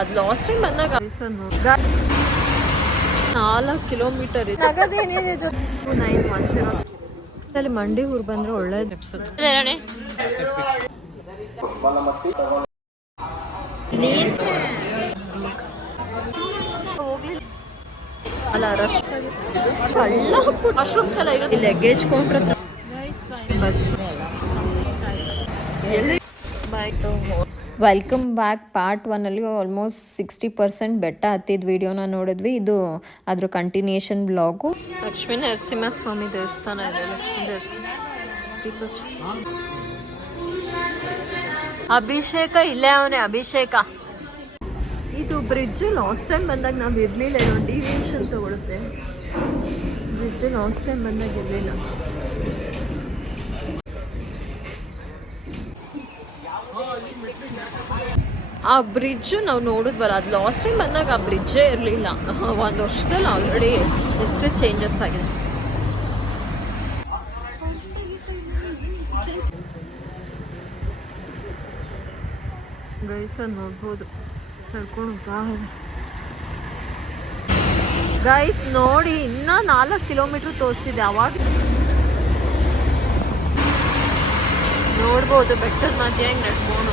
ಅದು last time ಬಂದಾಗ 4 kilometre ಇದೆ. ಅಲ್ಲಿ ಮಂಡಿ ಊರು ಬಂದ್ರೆ ಒಳ್ಳೇದು ಎಪಿಸೋಡ್. ಹೋಗ್ಲಿಲ್ಲ ಅಲ್ಲ, ರಶ್ ಮಶ್ರೂಮ್ಸ್ ಎಲ್ಲ ಇರುತ್ತೆ. Luggage counter bus. Welcome back. Part 1ಅಲ್ಲಿ ಆಲ್ಮೋಸ್ಟ್ 60% ಬೆಟ್ಟ ಹತ್ತಿದ ವಿಡಿಯೋನ ನೋಡಿದ್ವಿ. ಇದು ಅದ್ರ ಕಂಟಿನ್ಯೂಷನ್ ಬ್ಲಾಗು. ಲಕ್ಷ್ಮೀ ನರಸಿಂಹಸ್ವಾಮಿ ದೇವಸ್ಥಾನ ಇದೆ. ಲಕ್ಷ್ಮೀ ನರಸಿಂಹ ಅಭಿಷೇಕ ಇಲ್ಲೇ ಅವನೇ ಅಭಿಷೇಕ. ಇದು ಬ್ರಿಡ್ಜ್ ಲಾಸ್ಟ್ ಟೈಮ್ ಬಂದಾಗ ನಾವು ಇರಲಿಲ್ಲ. ಇನ್ನೊಂದು ಡಿವಿಯೇಷನ್ ತಗೊಳುತ್ತೆ. ಬ್ರಿಡ್ಜ್ ಲಾಸ್ಟ್ ಟೈಮ್ ಬಂದಾಗ ಇರಲಿಲ್ಲ. ಆ ಬ್ರಿಡ್ಜ್ ನಾವು ನೋಡಿದ್ವಲ್ಲ, ಅದು ಲಾಸ್ಟ್ ಟೈಮ್ ಬಂದಾಗ ಆ ಬ್ರಿಡ್ಜೇ ಇರಲಿಲ್ಲ. 1 ವರ್ಷದಲ್ಲಿ ಆಲ್ರೆಡಿ ಎಷ್ಟು ಚೇಂಜಸ್ ಆಗಿದೆ. ಗೈಸ್ ನೋಡ್ಬೋದು, ಹೇಳ್ಕೊಂಡು ಗೈಸ್ ನೋಡಿ, ಇನ್ನೂ 4 ಕಿಲೋಮೀಟರ್ ತೋರಿಸ್ತಿದೆ. ಅವಾಗ ನೋಡ್ಬೋದು ಬೆಟ್ಟದ ಮಧ್ಯೆ ಹೆಂಗೆ ನಡ್ಕೊಂಡು.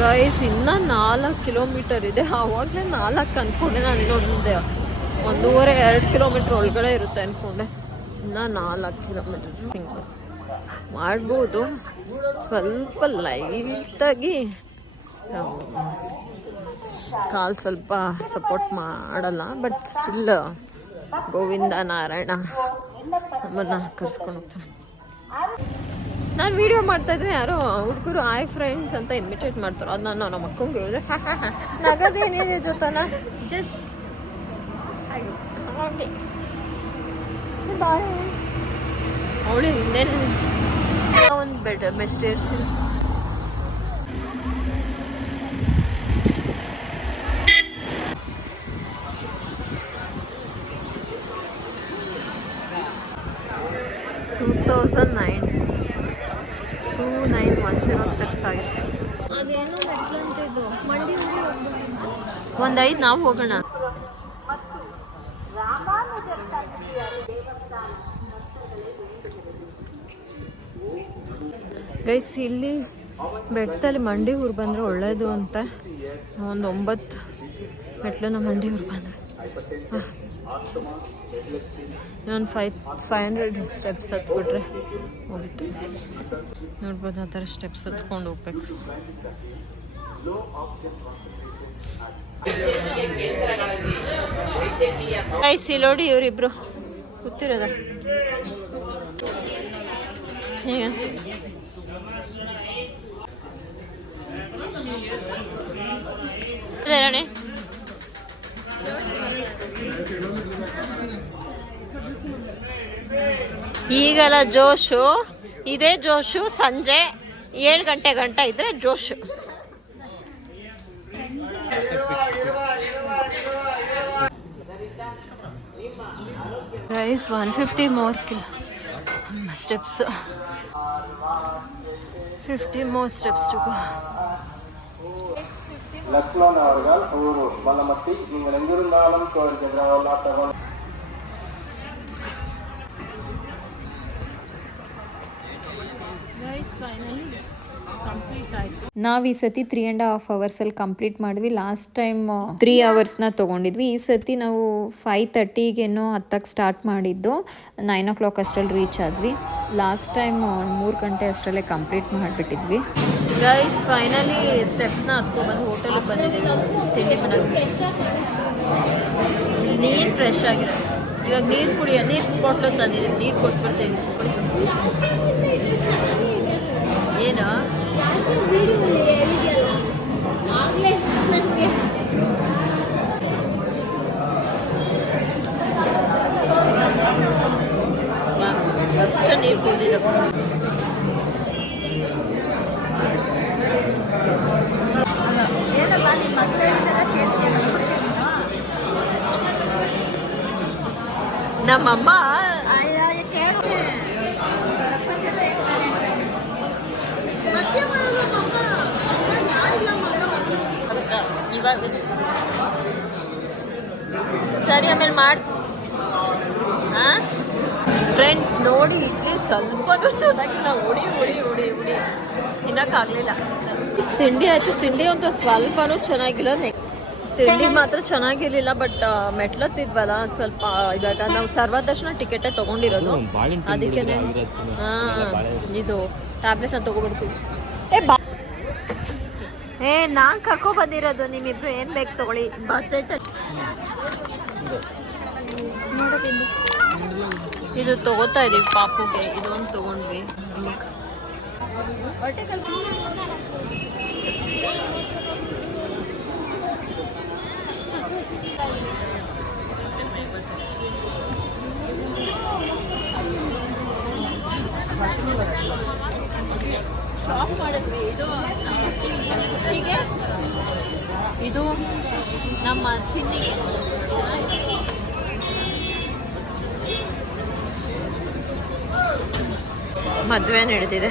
ಗೈಸ್ ಇನ್ನೂ 4 ಕಿಲೋಮೀಟರ್ ಇದೆ. ಆವಾಗಲೇ 4 ಅಂದ್ಕೊಂಡೆ ನಾನು. ಇನ್ನೊಂದು 1.5-2 ಕಿಲೋಮೀಟರ್ ಒಳಗಡೆ ಇರುತ್ತೆ ಅಂದ್ಕೊಂಡೆ. ಇನ್ನೂ 4 ಕಿಲೋಮೀಟರ್ ಹಿಂಗೆ ಮಾಡ್ಬೋದು. ಸ್ವಲ್ಪ ಲೈಟಾಗಿ ಕಾಲು ಸ್ವಲ್ಪ ಸಪೋರ್ಟ್ ಮಾಡಲ್ಲ, ಬಟ್ ಸ್ಟಿಲ್ ಗೋವಿಂದ ನಾರಾಯಣ ನಮ್ಮನ್ನು ಕರ್ಸ್ಕೊಂಡು ಹೋಗ್ತಾರೆ. ನಾನು ವಿಡಿಯೋ ಮಾಡ್ತಾಯಿದ್ರೆ ಯಾರೋ ಹುಡುಗರು ಆಯ್ ಫ್ರೆಂಡ್ಸ್ ಅಂತ ಇನ್ವಿಟೇಟ್ ಮಾಡ್ತಾರೆ. ಅದು ನಾನು ನಮ್ಮ ಅಕ್ಕಂಗೆ ಹೇಳಿದೆ, ನಗದೇನಿದೆ ಜೊತನ ಜಸ್ಟ್ ಅವಳು ಹಿಂದೇನೆ ಒಂದು ಬೆಸ್ಟ್ ಇರ್ಸಿಲ್ಲ. ಸ್ಟೆಪ್ಸ್ ಆಗಿದೆ. ಒಂದು 5 ನಾವು ಹೋಗೋಣ. ಗೈಸ್ ಇಲ್ಲಿ ಬೆಟ್ಟದಲ್ಲಿ ಮಂಡಿ ಊರು ಬಂದರೆ ಒಳ್ಳೇದು ಅಂತ ಒಂದು 9 ಮೆಟ್ಲನ್ನ ಮಂಡಿ ಊರು ಬಂದರೆ ಇನ್ನೊಂದು 500 ಸ್ಟೆಪ್ಸ್ ಹತ್ಬಿಟ್ರೆ ಹೋಗಿತ್ತು. ನೋಡ್ಬೋದು ಆ ಥರ ಸ್ಟೆಪ್ಸ್ ಹತ್ಕೊಂಡು ಹೋಗ್ಬೇಕು. ಗೈಸ್ ಇಲ್ಲಿ ನೋಡಿ, ಇವರಿಬ್ರು ಕೂತಿರೋದ ಹೇಗೆ ರಾಣೆ. ಈಗೆಲ್ಲ ಜೋಶು, ಇದೇ ಜೋಶು ಸಂಜೆ 7 ಗಂಟೆ ಗಂಟ ಇದ್ರೆ ಜೋಶು. Guys 150 more steps, 50 more steps to go. Lakshman அவர்கள் ஊரு மலமத்தி. நீங்கள் எங்கிருந்தாலும் கோவில் சென்றவர்கள் ನಾವು ಈ ಸತಿ 3.5 ಅವರ್ಸಲ್ಲಿ ಕಂಪ್ಲೀಟ್ ಮಾಡಿದ್ವಿ. Last time 3 ಅವರ್ಸ್ನ ತೊಗೊಂಡಿದ್ವಿ. ಈ ಸತಿ ನಾವು 5:30ಗೇನೋ ಹತ್ತಕ್ಕೆ ಸ್ಟಾರ್ಟ್ ಮಾಡಿದ್ದು, 9 o'clock ಅಷ್ಟರಲ್ಲಿ ರೀಚ್ ಆದ್ವಿ. ಲಾಸ್ಟ್ ಟೈಮ್ 3 ಗಂಟೆ ಅಷ್ಟರಲ್ಲೇ ಕಂಪ್ಲೀಟ್ ಮಾಡಿಬಿಟ್ಟಿದ್ವಿ. ಗೈಸ್ ಫೈನಲಿ ಸ್ಟೆಪ್ಸ್ನ ಹತ್ಕೊಬಂದು ಹೋಟೆಲಿಗೆ ಬಂದಿದ್ದೀವಿ. ತಿಂಡಿ ಮಾಡೋಕ್ಕೆ ನೀರು ಫ್ರೆಶ್ ಆಗಿದೆ. ಇವಾಗ ನೀರು ಕೊಟ್ಲು ತಂದಿದ್ದೀವಿ. ನೀರು ಕೊಟ್ಬಿಡ್ತೀವಿ. ಏನು ಫಸ್ಟ್ ನೀರು ಕುಡಿದಿದ್ದ. ನಮ್ಮಮ್ಮ ಮಾಡ್ತೀನಿ. ಫ್ರೆಂಡ್ಸ್ ನೋಡಿ ಇಡ್ಲಿ ಸ್ವಲ್ಪನೂ ಚೆನ್ನಾಗಿಲ್ಲ, ಉಡಿ ಉಡಿ ಉಡಿ ಉಡಿ ತಿನ್ನೋಕ್ಕಾಗಲಿಲ್ಲ. ತಿಂಡಿ ಆಯಿತು, ತಿಂಡಿ ಅಂತೂ ಸ್ವಲ್ಪನೂ ಚೆನ್ನಾಗಿಲ್ಲ. ತಿಂಡಿ ಮಾತ್ರ ಚೆನ್ನಾಗಿರ್ಲಿಲ್ಲ, ಬಟ್ ಮೆಟ್ಲತ್ತಿದ್ವಲ್ಲ ಸ್ವಲ್ಪ. ಇವಾಗ ನಾವು ಸರ್ವದರ್ಶನ ಟಿಕೆಟೇ ತೊಗೊಂಡಿರೋದು, ಅದಕ್ಕೆ ಇದು ಟ್ಯಾಬ್ಲೆಟ್ನ ತೊಗೊಬಿಡ್ತೀವಿ. ನಾನು ಕರ್ಕೊ ಬಂದಿರೋದು, ನಿಮ್ಮಿಬ್ರು ಏನು ಬೇಕು ತೊಗೊಳ್ಳಿ. ಬಜೆಟ್ ಇದು ತಗೋತಾ ಇದೀವಿ ಪಾಪುಗೆ, ಇದೊಂದು ತಗೊಂಡ್ವಿ. ಶಾಪ್ ಮಾಡಿದ್ವಿ. ಇದು ನಮ್ಮ ಚಿನ್ನಿ ಮದುವೆ ನಡೆದಿದೆ.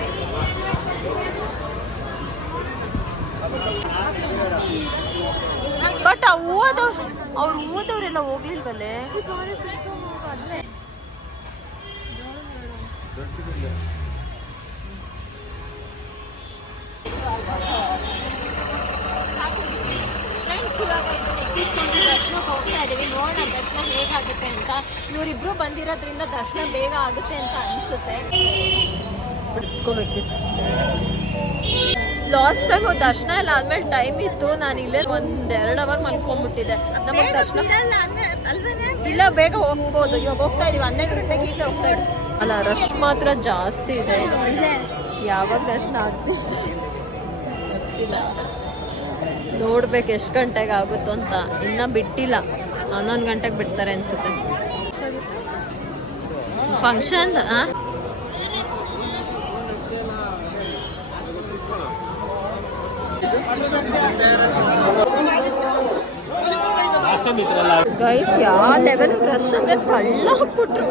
ಬಟ್ ಅವ್ರು ಓದೋರೆಲ್ಲ ಹೋಗ್ಲಿಲ್ವಲ್ಲೇ. ದರ್ಶನ ಹೋಗ್ತಾ ಇದೀವಿ, ನೋಡೋಣ ದರ್ಶನ ಹೇಗಾಗುತ್ತೆ ಅಂತ. ಇವರಿಬ್ರು ಬಂದಿರೋದ್ರಿಂದ ದರ್ಶನ ಬೇಗ ಆಗುತ್ತೆ ಅಂತ ಅನ್ಸುತ್ತೆ. ಬಿಡಿಸ್ಕೋಬೇಕಿತ್ತು. ಲಾಸ್ಟ್ ಟೈಮ್ ದರ್ಶನ ಎಲ್ಲ ಆದ್ಮೇಲೆ ಟೈಮ್ ಇತ್ತು, ನಾನು ಇಲ್ಲೇ 1-2 ಅವರ್ ಮಲ್ಕೊಂಡ್ಬಿಟ್ಟಿದ್ದೆ. ನಮಗೆ ದರ್ಶನ ಇಲ್ಲ, ಬೇಗ ಹೋಗ್ಬೋದು. ಇವಾಗ ಹೋಗ್ತಾ ಇದೀವಿ 12 ಗಂಟೆಗೆ ಈಗಲೇ ಹೋಗ್ತಾ ಇದ್ದೀವಿ ಅಲ್ಲ. ರಶ್ ಮಾತ್ರ ಜಾಸ್ತಿ ಇದೆ. ಯಾವಾಗ ದರ್ಶನ ಆಗ್ತಿಲ್ಲ ಗೊತ್ತಿಲ್ಲ. ನೋಡ್ಬೇಕು ಎಷ್ಟು ಗಂಟೆಗೆ ಆಗುತ್ತೋ ಅಂತ. ಇನ್ನೂ ಬಿಟ್ಟಿಲ್ಲ, 11 ಗಂಟೆಗೆ ಬಿಡ್ತಾರೆ ಅನ್ಸುತ್ತೆ. ಫಂಕ್ಷನ್ ಗೈಸ್, ಯಾವ ಲೆವೆಲ್ ರಶ್ ಅಂದ್ರೆ ತಳ್ಳ ಹಾಕ್ಬಿಟ್ರು.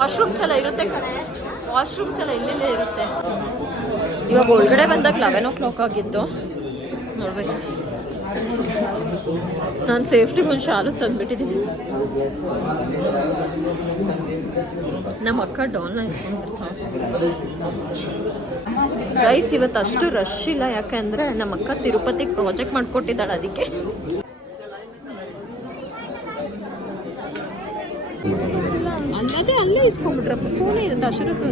ವಾಶ್ರೂಮ್ಸ್ ಎಲ್ಲ ಇರುತ್ತೆ ಕಣೆ, ವಾಶ್ರೂಮ್ಸ್ ಎಲ್ಲ ಇಲ್ಲೇ ಇರುತ್ತೆ. ಇವಾಗ ಒಳಗಡೆ ಬಂದಾಗ 11 o'clock ಆಗಿತ್ತು. ನೋಡ್ಬೇಕು, ನಾನು ಸೇಫ್ಟಿಗೆ ಒಂದು ಶಾಲು ತಂದುಬಿಟ್ಟಿದ್ದೀನಿ. ನಮ್ಮ ಅಕ್ಕ ಡಾಲ್ನ ಗೈಸ್. ಇವತ್ತು ಅಷ್ಟು ರಶ್ ಇಲ್ಲ, ಯಾಕೆಂದರೆ ನಮ್ಮ ಅಕ್ಕ ತಿರುಪತಿಗೆ ಪ್ರಾಜೆಕ್ಟ್ ಮಾಡಿಕೊಟ್ಟಿದ್ದಾಳೆ, ಅದಕ್ಕೆ. ಅಲ್ಲೇ ಇಸ್ಕೊಂಡ್ಬಿಟ್ರಪ್ಪ ಫೋನ್ ಇದೆ ಅಶರತ್ತೆ.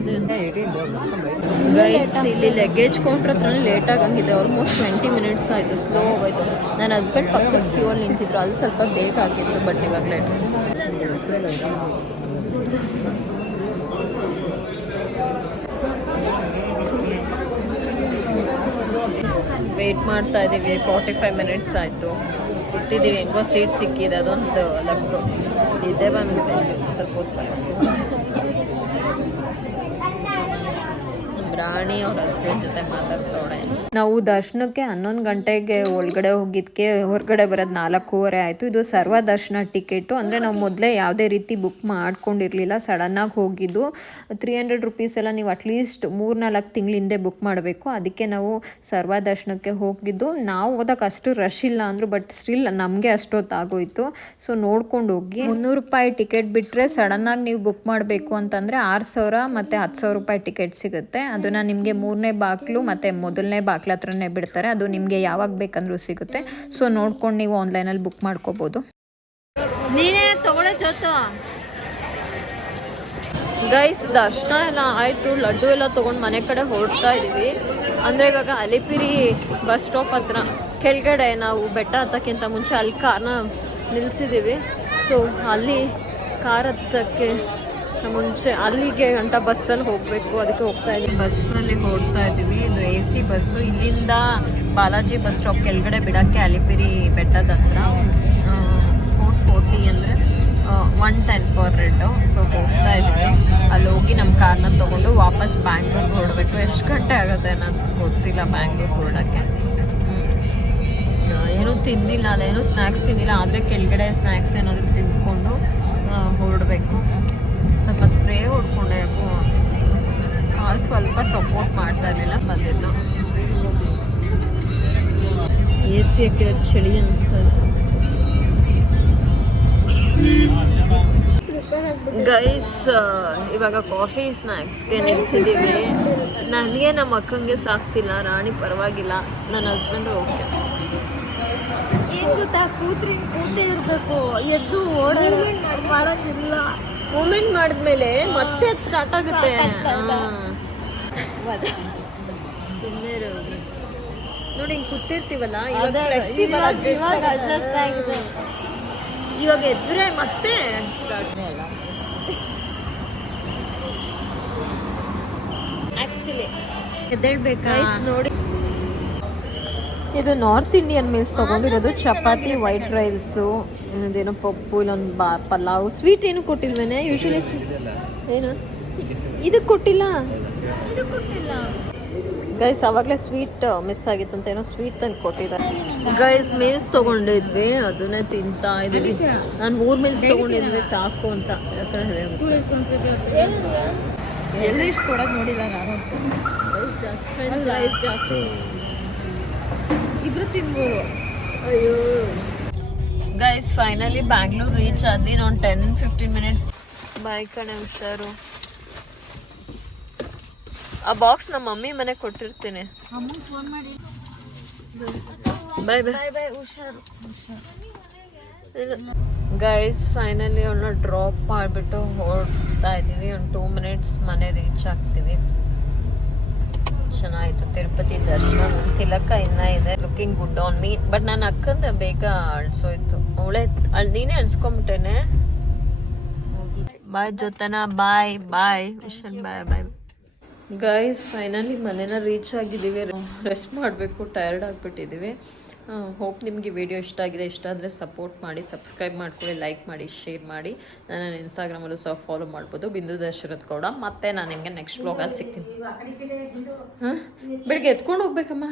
ಗೈಸ್, ಇಲ್ಲಿ ಲಗೇಜ್ ಕೌಂಟ್ರ್ ಹತ್ರನೇ ಲೇಟ್ ಆಗಂಗಿದೆ. ಆಲ್ಮೋಸ್ಟ್ 20 minutes ಆಯಿತು, ಸ್ಲೋ ಹೋಗೋಯ್ತು. ನನ್ನ ಹಸ್ಬೆಂಡ್ ಪಕ್ಕದ ಕ್ಯೂವಲ್ಲಿ ನಿಂತಿದ್ರು, ಅಲ್ಲಿ ಸ್ವಲ್ಪ ಬೇಗ ಆಗಿತ್ತು, ಬಟ್ ಇವಾಗ ಲೇಟ್. ವೆಯ್ಟ್ ಮಾಡ್ತಾ ಇದ್ದೀವಿ. 45 minutes ಆಯಿತು. ಕೂತಿದ್ದೀವಿ, ಹೆಂಗೋ ಸೀಟ್ ಸಿಕ್ಕಿದೆ, ಅದೊಂದು ಲಕ್ಕು. ಇದೇ ಬಂದ್ಬಿಟ್ಟು ಸ್ವಲ್ಪ ಹೊತ್ತು ರಾಣಿ ಅವ್ರ ಹಸ್ಬೆಂಡ್ ಜೊತೆ ಮಾತಾಡ್ತವಳೆ. ನಾವು ದರ್ಶನಕ್ಕೆ 11 ಗಂಟೆಗೆ ಒಳಗಡೆ ಹೋಗಿದ್ದಕ್ಕೆ ಹೊರಗಡೆ ಬರೋದು 4:15 ಆಯಿತು. ಇದು ಸರ್ವ ದರ್ಶನ ಟಿಕೆಟು, ಅಂದರೆ ನಾವು ಮೊದಲೇ ಯಾವುದೇ ರೀತಿ ಬುಕ್ ಮಾಡ್ಕೊಂಡಿರಲಿಲ್ಲ, ಸಡನ್ನಾಗಿ ಹೋಗಿದ್ದು. 300 rupees ಎಲ್ಲ ನೀವು ಅಟ್ಲೀಸ್ಟ್ 3-4 ತಿಂಗಳ ಹಿಂದೆ ಬುಕ್ ಮಾಡಬೇಕು. ಅದಕ್ಕೆ ನಾವು ಸರ್ವ ದರ್ಶನಕ್ಕೆ ಹೋಗಿದ್ದು. ನಾವು ಹೋದಾಗ ಅಷ್ಟು ರಶ್ ಇಲ್ಲ ಅಂದರು, ಬಟ್ ಸ್ಟಿಲ್ ನಮಗೆ ಅಷ್ಟೊತ್ತಾಗೋಯ್ತು. ಸೊ ನೋಡ್ಕೊಂಡು ಹೋಗಿ. 300 ರೂಪಾಯಿ ಟಿಕೆಟ್ ಬಿಟ್ಟರೆ ಸಡನ್ನಾಗಿ ನೀವು ಬುಕ್ ಮಾಡಬೇಕು ಅಂತಂದರೆ 6,000 ಮತ್ತು 10,000 ರೂಪಾಯಿ ಟಿಕೆಟ್ ಸಿಗುತ್ತೆ. ಅದನ್ನು ನಿಮಗೆ 3ನೇ ಬಾಗಿಲು ಮತ್ತು ಮೊದಲನೇ ಬಾಗಿಲು ಹತ್ರನೇ ಬಿಡ್ತಾರೆ. ಅದು ನಿಮಗೆ ಯಾವಾಗ ಬೇಕಂದ್ರೂ ಸಿಗುತ್ತೆ. ಸೊ ನೋಡ್ಕೊಂಡು ನೀವು ಆನ್ಲೈನಲ್ಲಿ ಬುಕ್ ಮಾಡ್ಕೋಬೋದು. ನೀನೇ ತಗೊಳ್ಳೋ ಜೊತೆ ಗೈಸ್. ದರ್ಶನ ಎಲ್ಲ ಆಯಿತು, ಲಡ್ಡು ಎಲ್ಲ ತೊಗೊಂಡು ಮನೆ ಕಡೆ ಹೊರಡ್ತಾ ಇದ್ದೀವಿ. ಅಂದರೆ ಇವಾಗ ಅಲಿಪಿರಿ ಬಸ್ ಸ್ಟಾಪ್ ಹತ್ರ ಕೆಳಗಡೆ ನಾವು ಬೆಟ್ಟ ಹತ್ತಕ್ಕಿಂತ ಮುಂಚೆ ಅಲ್ಲಿ ಕಾರ್ನ ನಿಲ್ಲಿಸಿದ್ದೀವಿ. ಸೊ ಅಲ್ಲಿ ಕಾರ್ ಹತ್ತಕ್ಕೆ ಮುಂಚೆ ಅಲ್ಲಿಗೆ ಗಂಟ ಬಸ್ಸಲ್ಲಿ ಹೋಗಬೇಕು, ಅದಕ್ಕೆ ಹೋಗ್ತಾ ಇದ್ದೀವಿ. ಬಸ್ಸಲ್ಲಿ ಹೊರಡ್ತಾ ಇದ್ದೀವಿ. ಇದು AC ಬಸ್ಸು. ಇಲ್ಲಿಂದ ಬಾಲಾಜಿ ಬಸ್ ಸ್ಟಾಪ್ ಕೆಳಗಡೆ ಬಿಡೋಕ್ಕೆ ಅಲಿಪಿರಿ ಬೆಟ್ಟದ ಹತ್ರ 440 ಅಂದರೆ 110 per head. ಸೊ ಹೋಗ್ತಾ ಇದ್ದೀವಿ. ಅಲ್ಲಿ ಹೋಗಿ ನಮ್ಮ ಕಾರ್ನ ತೊಗೊಂಡು ವಾಪಸ್ ಬ್ಯಾಂಗ್ಳೂರ್ಗೆ ಹೊರಡಬೇಕು. ಎಷ್ಟು ಗಂಟೆ ಆಗುತ್ತೆ ಅನ್ನೋದು ಗೊತ್ತಿಲ್ಲ ಬ್ಯಾಂಗ್ಳೂರ್ಗೆ ಹೊರಡೋಕ್ಕೆ. ಏನೂ ತಿಂದಿಲ್ಲ, ಅಲ್ಲೇನೂ ಸ್ನ್ಯಾಕ್ಸ್ ತಿಂದಿಲ್ಲ, ಆದರೆ ಕೆಳಗಡೆ ಸ್ನ್ಯಾಕ್ಸ್ ಏನಾದರೂ ತಿಂದ್ಕೊಂಡು ಹೊರಡಬೇಕು. ಸ್ವಲ್ಪ ಸ್ಪ್ರೇ ಹೊಡ್ಕೊಂಡೆ, ಯಾಕೋ ಕಾಲ್ ಸ್ವಲ್ಪ ಸಪೋರ್ಟ್ ಮಾಡ್ತಾ ಇರಲಿಲ್ಲ, ಬಂದಿದ್ದು. ಎ ಸಿ ಹಾಕಿರೋ ಚಳಿ ಅನಿಸ್ತಾ ಇತ್ತು. ಗೈಸ್ ಇವಾಗ ಕಾಫಿ ಸ್ನ್ಯಾಕ್ಸ್ಗೆ ನಿಲ್ಸಿದ್ದೀವಿ. ನನಗೆ ನಮ್ಮ ಅಕ್ಕಂಗೆ ಸಾಕ್ತಿಲ್ಲ, ರಾಣಿ ಪರವಾಗಿಲ್ಲ, ನನ್ನ ಹಸ್ಬೆಂಡು ಓಕೆ. ಏನು ಗೊತ್ತಾ, ಕೂತೇ ಇರಬೇಕು, ಎದ್ದು ಮಾಡೋದಿಲ್ಲ. ಮೂಮೆಂಟ್ ಮಾಡಿದ್ಮೇಲೆ ಮತ್ತೆ ಅದು ಸ್ಟಾರ್ಟ್ ಆಗುತ್ತೆ. ಸುಮ್ಮನೆ ನೋಡಿ, ಹಿಂಗೆ ಕೂತಿರ್ತೀವಲ್ಲ, ಅಡ್ಜಸ್ಟ್ ಆಗಿದೆ. ಇವಾಗ ಎದ್ರೆ ಮತ್ತೆ ಆಕ್ಚುಲಿ ಎದ್ದೇಳ್ಬೇಕಾ ನೋಡಿ. ಇದು ನಾರ್ತ್ ಇಂಡಿಯನ್ ಮೀಲ್ಸ್ ತಗೊಂಡಿರೋದು. ಚಪಾತಿ, ವೈಟ್ ರೈಸು, ಇದೇನೋ ಪಪ್ಪು, ಇಲ್ಲೊಂದು ಪಲಾವ್. ಸ್ವೀಟ್ ಏನು ಕೊಟ್ಟಿಲ್ವೇನೆ? ಯೂಶಲಿ ಏನು ಇದಕ್ಕೆ ಕೊಟ್ಟಿಲ್ಲ. ಗೈಸ್ ಅವಾಗಲೇ ಸ್ವೀಟ್ ಮಿಸ್ ಆಗಿತ್ತು ಅಂತ ಏನೋ ಸ್ವೀಟ್ ತಂದು ಕೊಟ್ಟಿದ್ದಾರೆ. ಗೈಸ್ ಮೀಲ್ಸ್ ತೊಗೊಂಡಿದ್ವಿ, ಅದನ್ನೇ ತಿಂತಾ ಇದ್ವಿ. ನಾನು 3 ಮೀಲ್ಸ್ ತೊಗೊಂಡಿದ್ವಿ ಸಾಕು ಅಂತ. ಎಲ್ಲ ಇಷ್ಟು ಕೊಡೋದು ನೋಡಿಲ್ಲ ನಾನು. ಜಾಸ್ತಿ ಇಬ್ರು ತಿನ್ಬೋದು. ಅಯ್ಯೋ ಗೈಸ್ ಫೈನಲಿ ಬ್ಯಾಂಗ್ಳೂರ್ ರೀಚ್ ಆದ್ವಿ. ನಾನು 10-15 ಮಿನಿಟ್ಸ್. ಬಾಯ್ ಕಣೆ, ಹುಷಾರು. ಆ ಬಾಕ್ಸ್ ನಮ್ಮ ಮಮ್ಮಿ ಮನೆಗೆ ಕೊಟ್ಟಿರ್ತೀನಿ. ಬಾಯ್ ಬಾಯ್, ಹುಷಾರು. ಗೈಸ್ ಫೈನಲಿ ಅವನ್ನ ಡ್ರಾಪ್ ಮಾಡಿಬಿಟ್ಟು ಹೊರಡ್ತಾ ಇದ್ದೀವಿ. ಒಂದು 2 ಮಿನಿಟ್ಸ್ ಮನೆ ರೀಚ್ ಆಗ್ತೀವಿ. ಚೆನ್ನಾಯಿತು ತಿರುಪತಿ ದರ್ಶನ. ನನ್ನ ತಿಲಕ ಇನ್ನೂ ಇದೆ, looking good on me. But ನನ್ನ ಅಕ್ಕಂದ ಬೇಗ ಅಳ್ಸೋಯ್ತು. ನೀನೇ ಅಳ್ಸ್ಕೊಂಬಿಟ್ಟೇನೆ. ಬಾಯ್ ಜೊತೆನ, ಬಾಯ್ ಬಾಯ್ ವಿಶಲ್, ಬಾಯ್ ಬಾಯ್. ಗೈಸ್ ಫೈನಲಿ ಮನೇನ ರೀಚ್ ಆಗಿದ್ದೀವಿ. ರೆಸ್ಟ್ ಮಾಡಬೇಕು, ಟಯರ್ಡ್ ಆಗಿಬಿಟ್ಟಿದ್ದೀವಿ. ಹೋಪ್ ನಿಮಗೆ ವಿಡಿಯೋ ಇಷ್ಟ ಆಗಿದೆ. ಇಷ್ಟ ಆದರೆ ಸಪೋರ್ಟ್ ಮಾಡಿ, ಸಬ್ಸ್ಕ್ರೈಬ್ ಮಾಡ್ಕೊಳ್ಳಿ, ಲೈಕ್ ಮಾಡಿ, ಶೇರ್ ಮಾಡಿ. ನನ್ನ ಇನ್ಸ್ಟಾಗ್ರಾಮಲ್ಲೂ ಸಹ ಫಾಲೋ ಮಾಡ್ಬೋದು, ಬಿಂದು ದಶರಥ್ ಗೌಡ. ಮತ್ತೆ ನಾನು ನಿಮಗೆ ನೆಕ್ಸ್ಟ್ ವ್ಲಾಗಲ್ಲಿ ಸಿಗ್ತೀನಿ. ಹಾಂ, ಬೆಳಿಗ್ಗೆ ಎತ್ಕೊಂಡು ಹೋಗ್ಬೇಕಮ್ಮ.